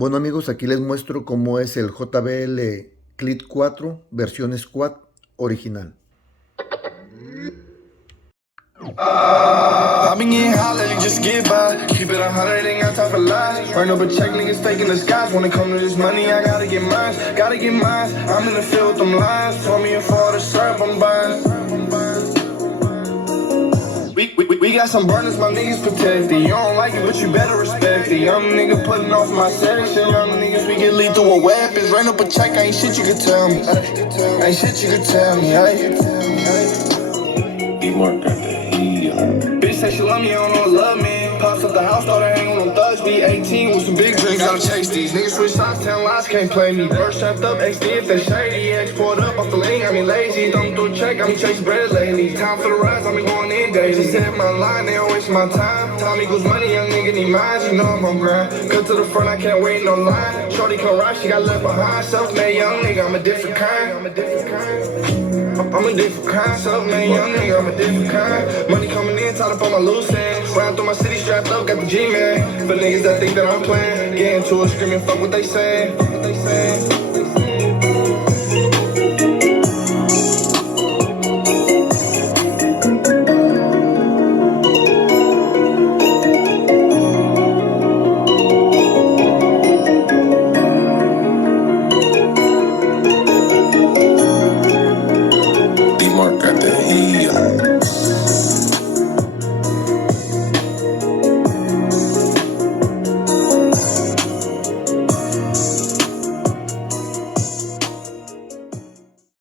Bueno amigos, aquí les muestro cómo es el JBL Clip 4 versión Squad original. I've been getting high lately, just get by. Keep it 100, ain't got time for lies. Run up a check, niggas faking the skies. When it come to this money, I gotta get mine. Gotta get mine. I'm in the field with them lines. Told me for all the syrup I'm buying. We got some burners, my niggas protected. You don't like it, but you better respect it. Young nigga putting off my section. Young niggas, we get lethal with weapons. Ran up a check, ain't shit you could tell me. Ain't shit you could tell me. Be more bitch say she love me, I don't know love me. Pops up the house, started hanging on them thugs. Be 18 with some big dreams, gotta chase these. Niggas switch sides, 10 lies, can't play me. First strapped up, XD if they shady. Export up off the lane, I mean lazy. Don't do a check, I mean chase bread lately. Time for the rise, I been going in days. Just hit my line, they don't waste my time. Time equals money, young nigga need mines, you know I'm on grind. Cut to the front, I can't wait no line. Shorty come right, she got left behind. Self-made young nigga, I'm a different kind. I'm a different kind, self-made young nigga, I'm a different kind. Money coming in, tied up on my loose ends. Round through my city, strapped up, got the G-man. For niggas that think that I'm playing, get into it, screaming, fuck what they saying. D-Mark got the heat.